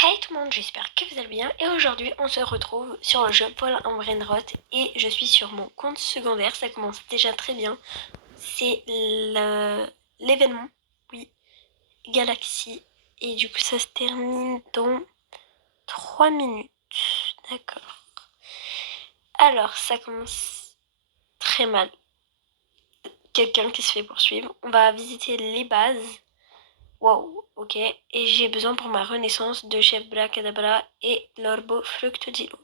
Hey tout le monde, j'espère que vous allez bien et aujourd'hui on se retrouve sur le jeu Paul en Brainrot et je suis sur mon compte secondaire, ça commence déjà très bien. C'est l'événement, oui, Galaxy et du coup ça se termine dans 3 minutes, d'accord. Alors ça commence très mal, quelqu'un qui se fait poursuivre, on va visiter les bases. Wow, ok. Et j'ai besoin pour ma renaissance de Chef Bracadabra et l'Orbo Fructodilo.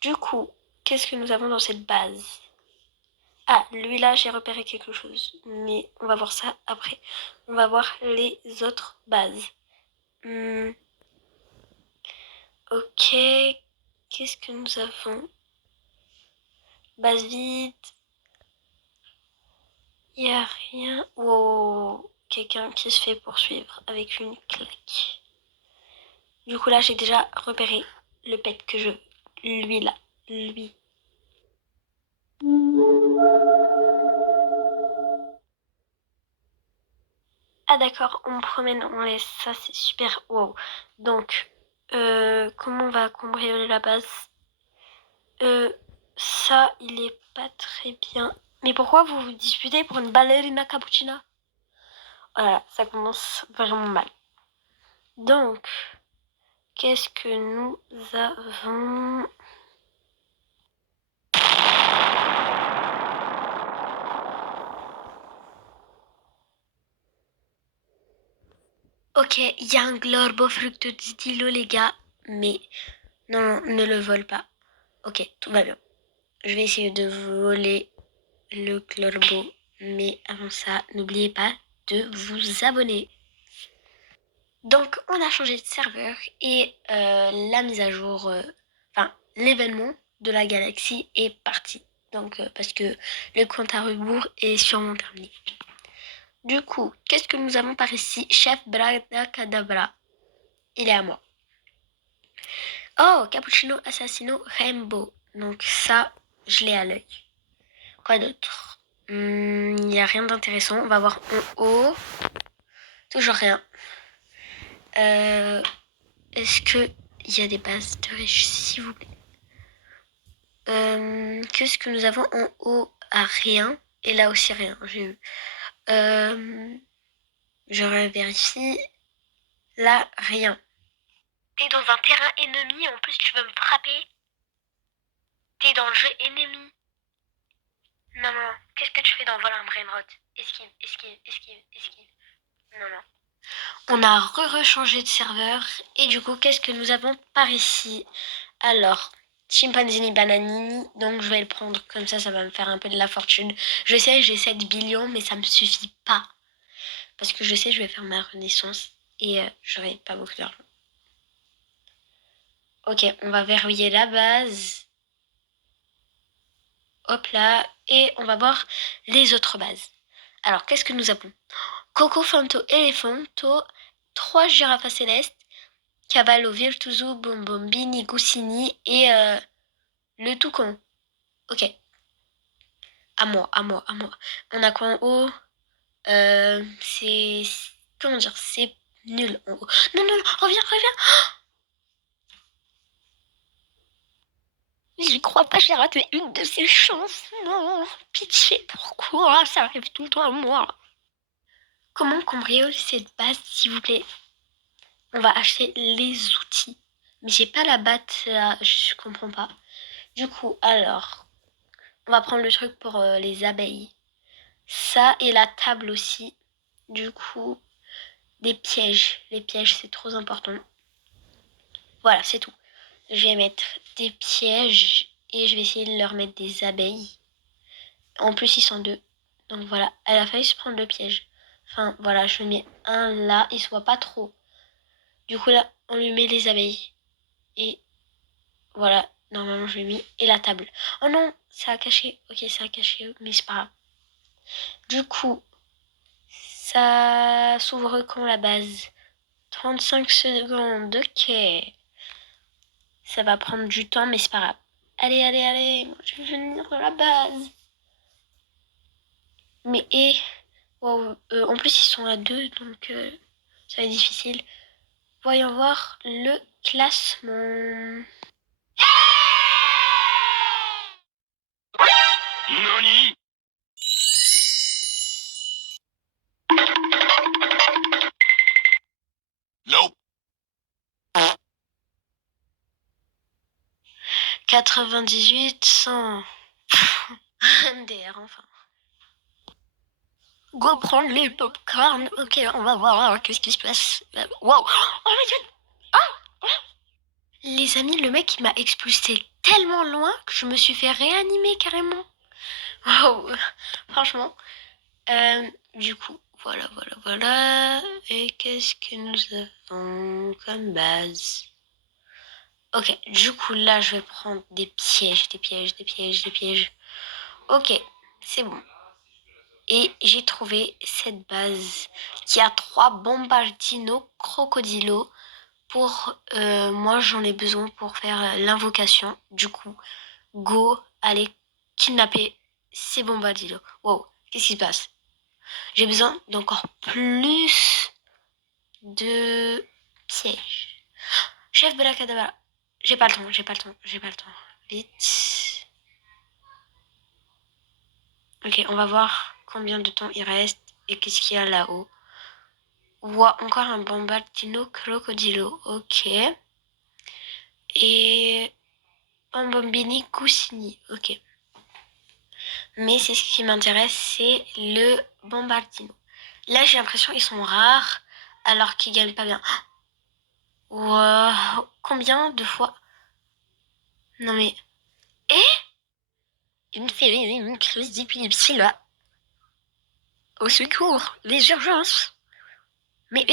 Du coup, qu'est-ce que nous avons dans cette base? Ah, lui là, j'ai repéré quelque chose. Mais on va voir ça après. On va voir les autres bases. Ok. Qu'est-ce que nous avons? Base vide. Y a rien. Wow. Quelqu'un qui se fait poursuivre avec une claque. Du coup là, j'ai déjà repéré le pet que je veux. Lui là. Lui. Ah d'accord, on me promène, on laisse, ça c'est super, wow. Donc, comment on va cambrioler la base? Euh, Ça, il est pas très bien. Mais pourquoi vous vous disputez pour une ballerina cappuccina? Voilà, ça commence vraiment mal. Donc, qu'est-ce que nous avons? Ok, il y a un glorbo fructodilo les gars, mais non, ne le vole pas. Ok, tout va bien. Je vais essayer de voler le glorbo, mais avant ça, n'oubliez pas de vous abonner. Donc, on a changé de serveur et la mise à jour, enfin, l'événement de la galaxie est parti. Donc, parce que le compte à rebours est sûrement terminé. Du coup, qu'est-ce que nous avons par ici? Chef Bradacadabra. Il est à moi. Oh, Cappuccino Assassino Rainbow. Donc ça, je l'ai à l'œil. Quoi d'autre? Il n'y a rien d'intéressant. On va voir en haut. Toujours rien. Est-ce que il y a des bases de riches, s'il vous plaît? Qu'est-ce que nous avons en haut? Ah, rien. Et là aussi rien. J'ai eu. Je vérifie. Là, rien. T'es dans un terrain ennemi, en plus tu veux me frapper? T'es dans le jeu ennemi. Non, non, qu'est-ce que tu fais dans Vol un Brainrot? Esquive, esquive, esquive, esquive. Non, non. On a re-rechangé de serveur. Et du coup, qu'est-ce que nous avons par ici? Alors, Chimpanzini Bananini. Donc, je vais le prendre comme ça va me faire un peu de la fortune. Je sais, j'ai 7 billions, mais ça me suffit pas. Parce que je sais, je vais faire ma renaissance. Et j'aurai pas beaucoup d'argent. Ok, on va verrouiller la base. Hop là. Et on va voir les autres bases. Alors, qu'est-ce que nous avons? Coco Fanto Elephanto, 3 girafes célestes, Cavallo Virtuoso, Bombombini, Goussini et le toucan. Ok. À moi, à moi, à moi. On a quoi en haut? C'est... Comment dire? C'est nul en haut. Non, non, non, reviens, reviens. J'y crois pas, j'ai raté une de ces chances. Non, pitié, pourquoi ça arrive tout le temps à moi? Comment cambriole cette base, s'il vous plaît? On va acheter les outils. Mais j'ai pas la batte là, je comprends pas. Du coup, alors, on va prendre le truc pour les abeilles. Ça et la table aussi. Du coup, des pièges. Les pièges, c'est trop important. Voilà, c'est tout. Je vais mettre des pièges et je vais essayer de leur mettre des abeilles. En plus, ils sont deux. Donc voilà, elle a failli se prendre le piège. Enfin, voilà, je mets un là, il soit pas trop. Du coup, là, on lui met les abeilles. Et voilà, normalement, je l'ai mis. Et la table. Oh non, ça a caché. Ok, ça a caché, mais c'est pas grave. Du coup, ça s'ouvre quand la base? 35 secondes, ok. Ça va prendre du temps, mais c'est pas grave. Allez, allez, allez, je vais venir à la base. Mais wow, en plus ils sont à deux, donc ça va être difficile. Voyons voir le classement. Nani? Nope. 98, 100. MDR, enfin. Go prendre les popcorn. Ok, on va voir qu'est-ce qui se passe. Wow. Oh my god. Oh. Les amis, le mec il m'a expulsé tellement loin que je me suis fait réanimer carrément. Wow. Franchement. Du coup, voilà. Et qu'est-ce que nous avons comme base? Ok, du coup là je vais prendre des pièges. Ok, c'est bon. Et j'ai trouvé cette base qui a 3 bombardino crocodilo. Pour moi j'en ai besoin pour faire l'invocation. Du coup, go, allez kidnapper ces bombardino. Wow, qu'est-ce qui se passe? J'ai besoin d'encore plus de pièges. Chef Balakadabra. J'ai pas le temps. Vite. Ok, on va voir combien de temps il reste et qu'est-ce qu'il y a là-haut. Ouah, encore un bombardino crocodilo. Ok. Et un bombini coussini. Ok. Mais c'est ce qui m'intéresse, c'est le bombardino. Là, j'ai l'impression qu'ils sont rares alors qu'ils gagnent pas bien. Wow. Combien de fois? Non mais... Il me fait une crise d'épilepsie là. Au secours, les urgences. Mais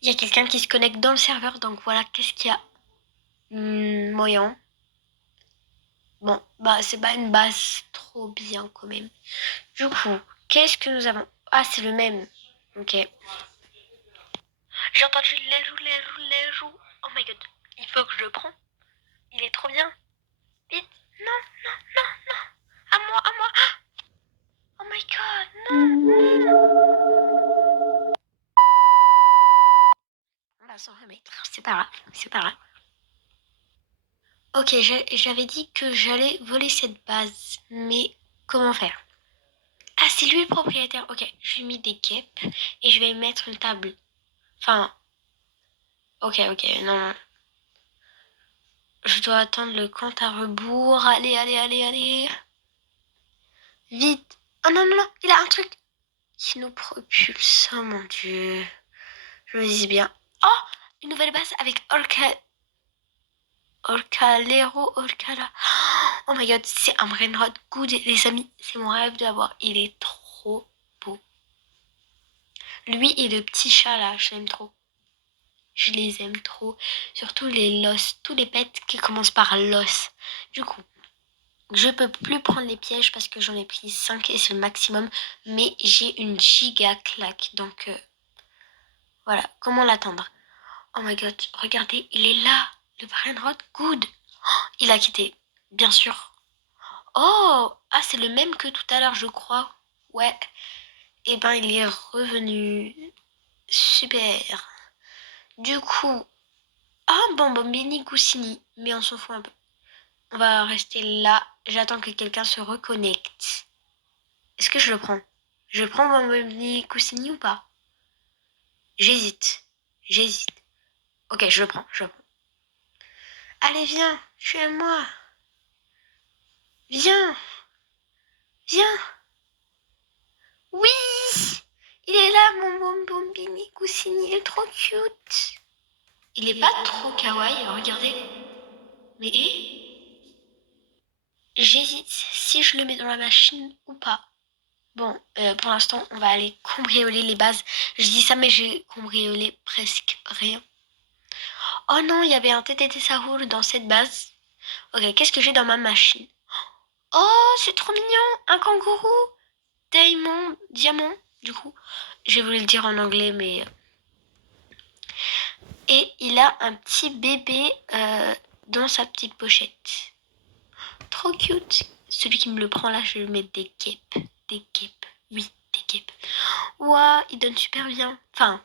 il y a quelqu'un qui se connecte dans le serveur, donc voilà, qu'est-ce qu'il y a? Moyen. Bon, bah c'est pas une base trop bien quand même. Du coup, qu'est-ce que nous avons? Ah, c'est le même. Ok. J'ai entendu les roues. Oh my god. Il faut que je le prends. Il est trop bien. Vite. Non. À moi. Oh my god, non. On va s'en remettre. C'est pas grave. Ok, j'avais dit que j'allais voler cette base, mais comment faire? Ah, c'est lui le propriétaire. Ok, je lui ai mis des guêpes et je vais lui mettre une table. Enfin, ok, non. Je dois attendre le compte à rebours. Allez. Vite. Oh non, il a un truc qui nous propulse. Oh mon dieu. Je me dis bien. Oh, une nouvelle base avec Orcala. Oh my god, c'est un brainrot good, les amis. C'est mon rêve de l'avoir. Il est trop beau. Lui et le petit chat là, je l'aime trop. Je les aime trop. Surtout les Los, tous les pets qui commencent par Los. Du coup, je peux plus prendre les pièges parce que j'en ai pris 5 et c'est le maximum. Mais j'ai une giga claque. Donc voilà, comment l'atteindre? Oh my god, regardez, il est là. Le brainrot good. Oh, il a quitté, bien sûr. Oh, ah, c'est le même que tout à l'heure, je crois. Ouais. Eh ben, il est revenu. Super. Du coup, ah bon, Bombini Goussini, mais on s'en fout un peu. On va rester là. J'attends que quelqu'un se reconnecte. Est-ce que je le prends? Je prends Bombini Goussini ou pas? J'hésite. Ok, je le prends. Allez, viens, tu es à moi. Viens. Oui, il est là, mon Bombini Goussini, il est trop cute. Il est pas trop kawaii, regardez. Mais j'hésite si je le mets dans la machine ou pas. Bon, pour l'instant, on va aller cambrioler les bases. Je dis ça, mais j'ai cambriolé presque rien. Oh non, il y avait un TTT Sahur dans cette base. Ok, qu'est-ce que j'ai dans ma machine? Oh, c'est trop mignon, un kangourou. Diamant, du coup. J'ai voulu le dire en anglais, mais... Et il a un petit bébé dans sa petite pochette. Trop cute. Celui qui me le prend là, je vais lui mettre des guêpes. Oui, t'es Ouah, il donne super bien. Enfin,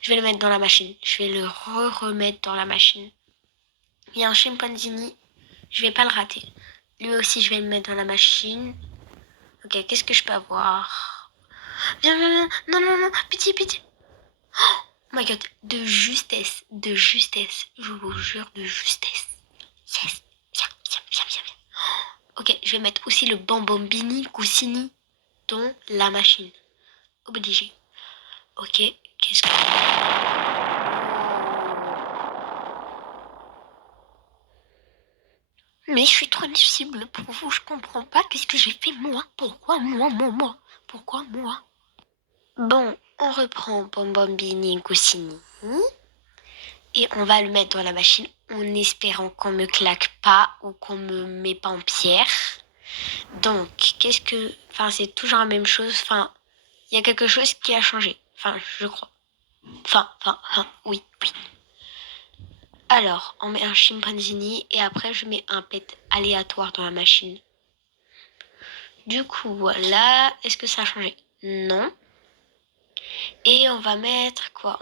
je vais le mettre dans la machine. Je vais le remettre dans la machine. Il y a un chimpanzini. Je vais pas le rater. Lui aussi, je vais le mettre dans la machine. Ok, qu'est-ce que je peux avoir? Viens, viens, viens. Non, non, non. Pitié, pitié. Oh my god. De justesse. De justesse. Je vous jure, de justesse. Yes. Viens, viens, viens, viens, viens. Ok, je vais mettre aussi le Bambambini Coussini dans la machine. Obligé. Ok, qu'est-ce que... Mais je suis trop difficile pour vous, je comprends pas. Qu'est-ce que j'ai fait moi? Pourquoi moi? Pourquoi moi? Bon, on reprend Bambambini Coussini. Et on va le mettre dans la machine en espérant qu'on me claque pas ou qu'on me met pas en pierre. Donc, qu'est-ce que... Enfin, c'est toujours la même chose. Enfin, il y a quelque chose qui a changé. Enfin, je crois. Oui. Alors, on met un chimpanzini et après je mets un pet aléatoire dans la machine. Du coup, voilà. Est-ce que ça a changé? Non. Et on va mettre quoi?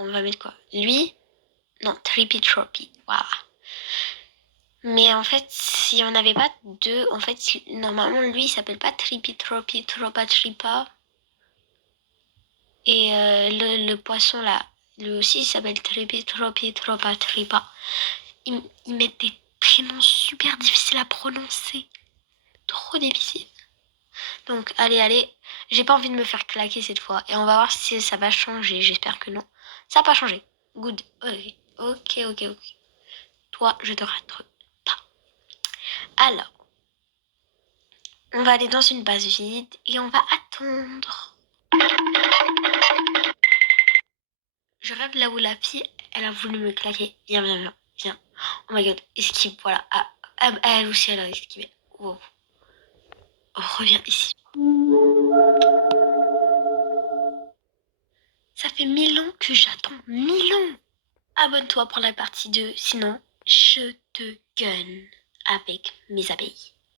Lui? Non, Trippy Troppy. Voilà. Mais en fait, si on n'avait pas deux, en fait, normalement, lui, il s'appelle pas Trippy Troppy, Troppa Trippa. Et le poisson, là, lui aussi, il s'appelle Trippy Troppy, Troppa Trippa. Ils mettent des prénoms super difficiles à prononcer. Trop difficile. Donc, allez. J'ai pas envie de me faire claquer cette fois. Et on va voir si ça va changer. J'espère que non. Ça n'a pas changé. Good. Ok. Toi, je te rate pas. Alors, on va aller dans une base vide et on va attendre. Je rêve là où la fille, elle a voulu me claquer. Viens. Oh my god, esquive, voilà. Elle aussi, elle a esquivé. Wow. Reviens ici. Ça fait 1000 ans que j'attends. 1000 ans. Abonne-toi pour la partie 2, sinon je te gun avec mes abeilles.